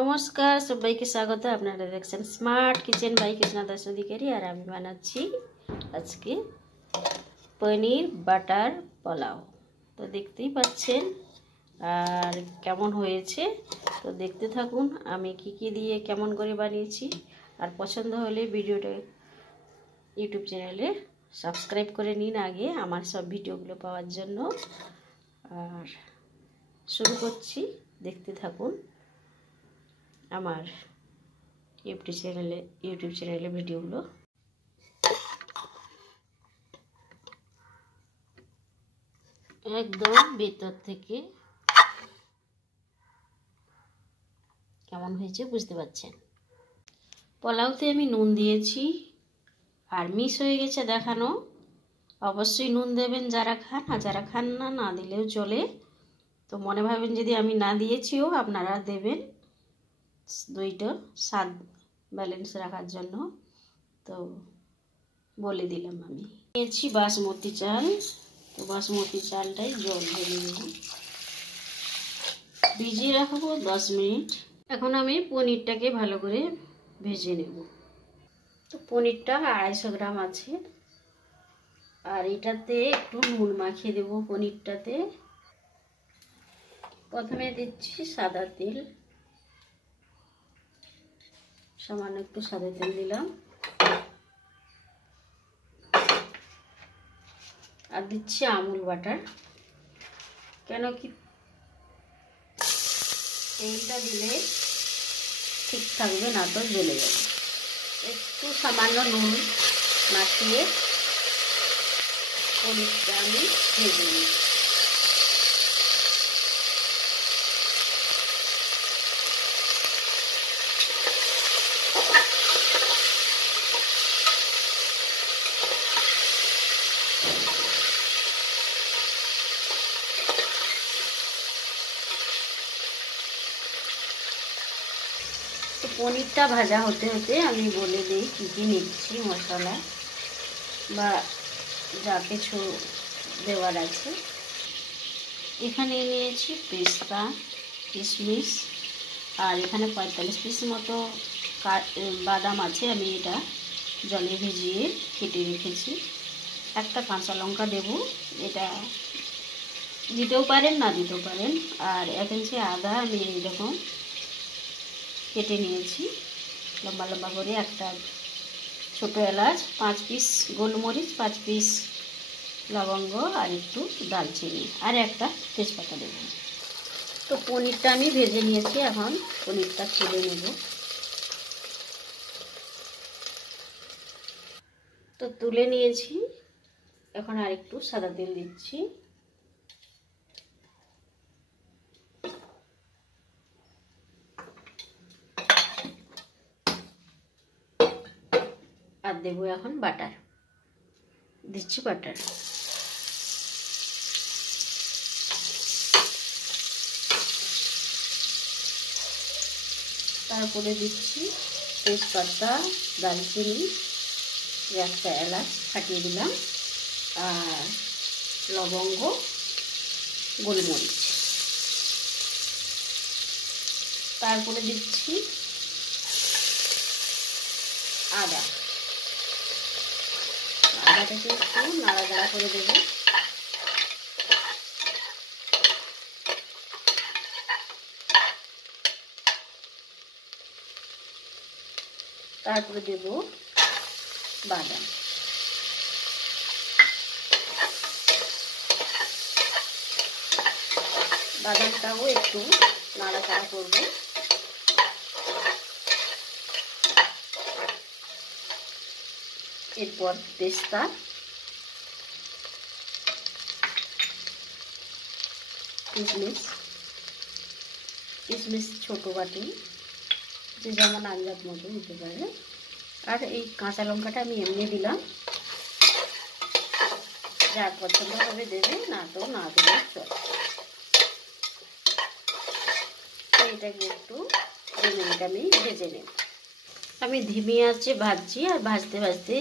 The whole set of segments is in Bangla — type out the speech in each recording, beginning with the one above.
নমস্কার, সবাইকে স্বাগত। আপনারা দেখছেন smart kitchen by Krishna Das Adhikari. আর আমি বানাচ্ছি আজকে পনির বাটার পোলাও। তো দেখতেই পাচ্ছেন আর কেমন হয়েছে, তো দেখতে থাকুন আমি কি দিয়ে কেমন করে বানিয়েছি। আর পছন্দ হলে ভিডিওটা ইউটিউব চ্যানেলে সাবস্ক্রাইব করে নিন আগে আমার সব ভিডিওগুলো পাওয়ার জন্য। আর শুরু করছি, দেখতে থাকুন আমার ইউটিউব চ্যানেলে ভিডিওগুলো। একদম ভেতর থেকে কেমন হয়েছে বুঝতে পারছেন। পোলাওতে আমি নুন দিয়েছি, আর মিস হয়ে গেছে দেখানো। অবশ্যই নুন দেবেন যারা খান, আর যারা খান না, না দিলেও চলে। তো মনে ভাবেন যদি আমি না দিয়েছিও আপনারা দেবেন, দুইটা স্বাদ ব্যালেন্স রাখার জন্য। তো বলে দিলাম। আমি নিয়েছি বাসমতি চাল। তো বাসমতি চালটাই জল ঢেলে দেব, ভিজিয়ে রাখবো 10 মিনিট। এখন আমি পনিরটাকে ভালো করে ভেজে নেব। তো পনিরটা 250 গ্রাম আছে, আর এটাতে একটু নুন মাখিয়ে দেব পনিরটাতে। প্রথমে দিচ্ছি সাদা তেল, সামান্য একটু সাদা তেল দিলাম। আর দিচ্ছি আমুল বাটার। কেন কি তেলটা দিলে ঠিক থাকবে, না তো জ্বলে যাবে। একটু সামান্য নুন মাখিয়ে পনিরটা আমি ভেজে নিই। তো পনিরটা ভাজা হতে হতে আমি বলে দিই কী নিচ্ছি মশলা বা যা কিছু দেওয়ার আছে। এখানে নিয়েছি পেস্তা, কিশমিশ, আর এখানে 45 পিস মতো বাদাম আছে। আমি এটা জলে ভিজিয়ে কেটে রেখেছি। একটা কাঁচা লঙ্কা দেব, এটা দিতেও পারেন না দিতেও পারেন। আর 1 ইঞ্চি আদা আমি এইরকম কেটে নিয়েছি লম্বা লম্বা করে। একটা ছোটো এলাচ, 5 পিস গোলমরিচ, 5 পিস লবঙ্গ, আর একটু দালচিনি, আর একটা তেজপাতা দেব। তো পনিরটা আমি ভেজে নিয়েছি, এখন পনিরটা তুলে নেব। তো তুলে নিয়েছি, এখন আর একটু সাদা তেল দিচ্ছি। আর দেবো এখন বাটার, দিচ্ছি বাটার। তারপরে দিচ্ছি তেজপাতা, দালচিনি, একটা এলাচ ফাটিয়ে দিলাম, আর লবঙ্গ, গোলমরিচ। তারপরে দিচ্ছি আদাটাকে একটু নাড়াচাড়া করে দেব। তারপরে দেব বাদাম। বাদামটাও একটু নাড়াচাড়া করব। এরপর পেস্তা, কিশমিশ ছোটো বাটি, যে যেমন আন্দাজ মতো দিতে পারে। আর এই কাঁচা লঙ্কাটা আমি এমনি দিলাম, যার পছন্দ হবে দেবে, না তো না দিলে চলে। এটাকে একটু 2 মিনিট আমি ভেজে নেব। আমি ধিমি আঁচে ভাজছি, আর ভাজতে ভাজতে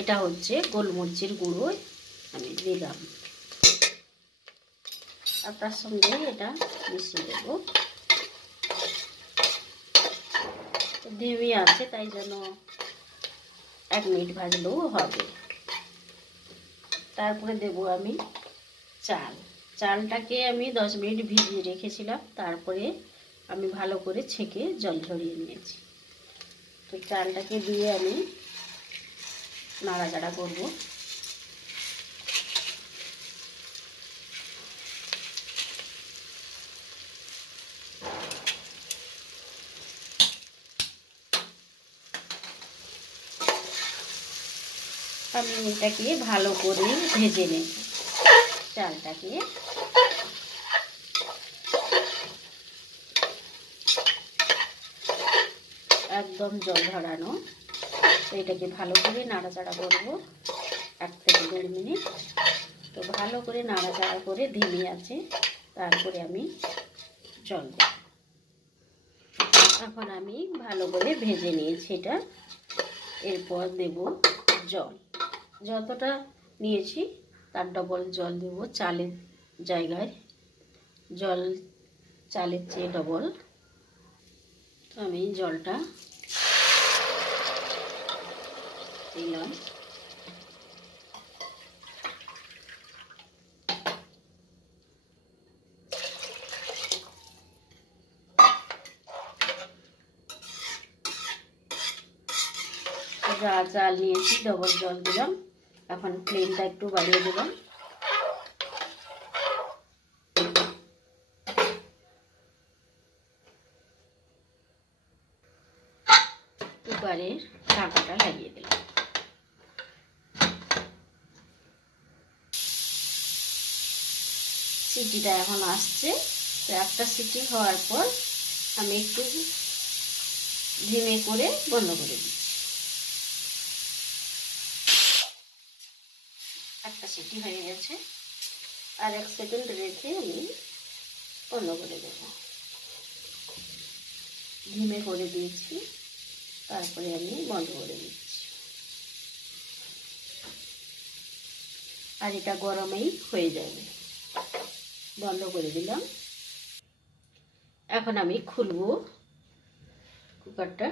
এটা হচ্ছে গোলমরিচের গুঁড়ো আমি দিলাম, আর তার সঙ্গে এটা মিশিয়ে দেব। ধিমি আছে, তাই জন্য 1 মিনিট ভাজলেও হবে। তারপরে দেব আমি চালটাকে আমি 10 মিনিট ভিজিয়ে রেখেছিলাম, তারপরে আমি ভালো করে ছেঁকে জল ঝরিয়ে নিয়েছি। তো চালটাকে দিয়ে আমি নাড়াচাড়া করব। আমি এটাকে ভালো করে ভেজে নেব। চালটাকে একদম জল ঝরানো। এটাকে ভালো করে নাড়াচাড়া করব 1 থেকে 1.5 মিনিট। তো ভালো করে নাড়াচাড়া করে ধিমি আছে, তারপরে আমি জল দেব। এখন আমি ভালো করে ভেজে নিয়েছি এটা। এরপর দেব জল, যতটা নিয়েছি তার ডবল জল দেব। চালের জায়গায় জল চালের চেয়ে ডবল। তো আমি জলটা দিলাম। যা চাল নিয়েছি ডবল জল দিলাম। এখন ফ্লেমটা একটু বাড়িয়ে দিলাম। কুকারের ঢাকাটা লাগিয়ে দিলাম। সিটিটা এখন আসছে। তো একটা সিটি হওয়ার পর আমি একটু ধিমে করে বন্ধ করে দিচ্ছি। একটা সিটি হয়ে গেছে, আর 1 সেকেন্ড রেখে আমি বন্ধ করে দেব। ধিমে করে দিয়েছি, তারপরে আমি বন্ধ করে দিচ্ছি। আর এটা গরমেই হয়ে যাবে। বন্ধ করে দিলাম। এখন আমি খুলবো কুকারটা।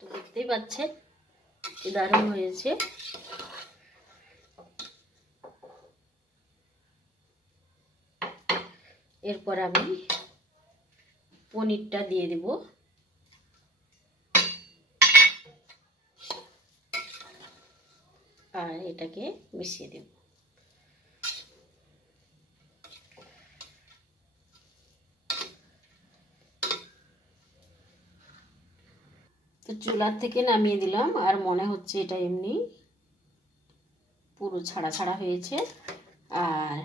তো দেখতেই পাচ্ছেন কি দারুণ হয়েছে। এরপর আমি পনিরটা দিয়ে দেব। আর এটাকে মিশিয়ে দেব। তো চুলার থেকে নামিয়ে দিলাম, আর মনে হচ্ছে এটা এমনি পুরো ছাড়া ছাড়া হয়েছে। আর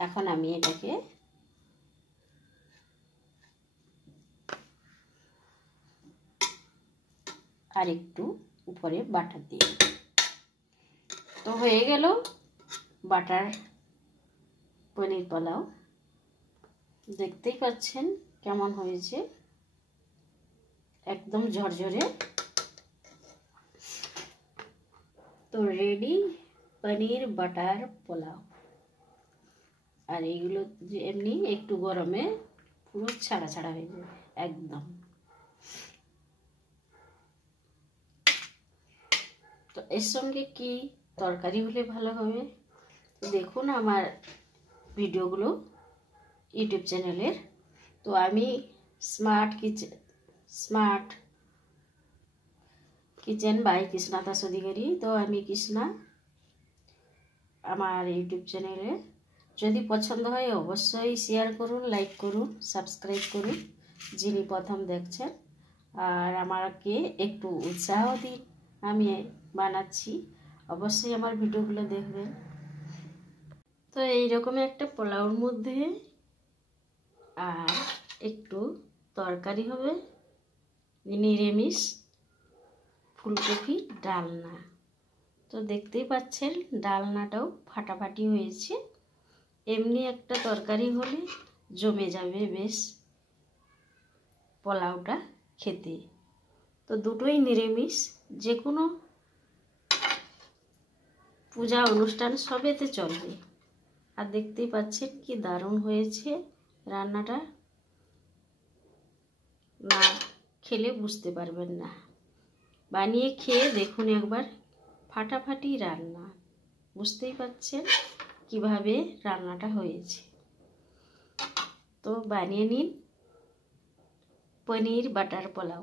এখন আমি এটাকে আর একটু উপরে বাটার দিয়ে, তো হয়ে গেল বাটার পনির পোলাও। দেখতেই পাচ্ছেন কেমন হয়েছে, একদম ঝরঝরে। তো রেডি পনির বাটার পোলাও। আর এইগুলো যে এমনি একটু গরমে পুরো ছাড়া ছাড়া হয়ে যাবে একদম। তো এর সঙ্গে কি তরকারি হলে ভালো হবে, দেখুন আমার ভিডিওগুলো ইউটিউব চ্যানেলের। তো আমি smart kitchen by Krishna Das Adhikari. তো আমি কৃষ্ণা আমার ইউটিউব চ্যানেলে। যদি পছন্দ হয় অবশ্যই শেয়ার করুন, লাইক করুন, সাবস্ক্রাইব করুন যিনি প্রথম দেখছেন। আর আমাকে একটু উৎসাহ দিন, আমি বানাচ্ছি, অবশ্যই আমার ভিডিওগুলো দেখবেন। তো এইরকম একটা পোলাওর মধ্যে আর একটু তরকারি হবে, নিরামিষ ফুলকপি ডালনা। তো দেখতেই পাচ্ছেন ডালনাটাও ফাটাফাটি হয়েছে। এমনি একটা তরকারি হলে জমে যাবে বেশ পোলাওটা খেতে। তো দুটোই নিরামিষ, যে কোনো পূজা অনুষ্ঠান সবেতে চলবে। আর দেখতেই পাচ্ছেন কি দারুণ হয়েছে রান্নাটা, না খেলে বুঝতে পারবেন না। বানিয়ে খেয়ে দেখুন একবার, ফাটাফাটি রান্না। বুঝতেই পাচ্ছেন কিভাবে রান্নাটা হয়েছে। তো বানিয়ে নিন পনির বাটার পোলাও।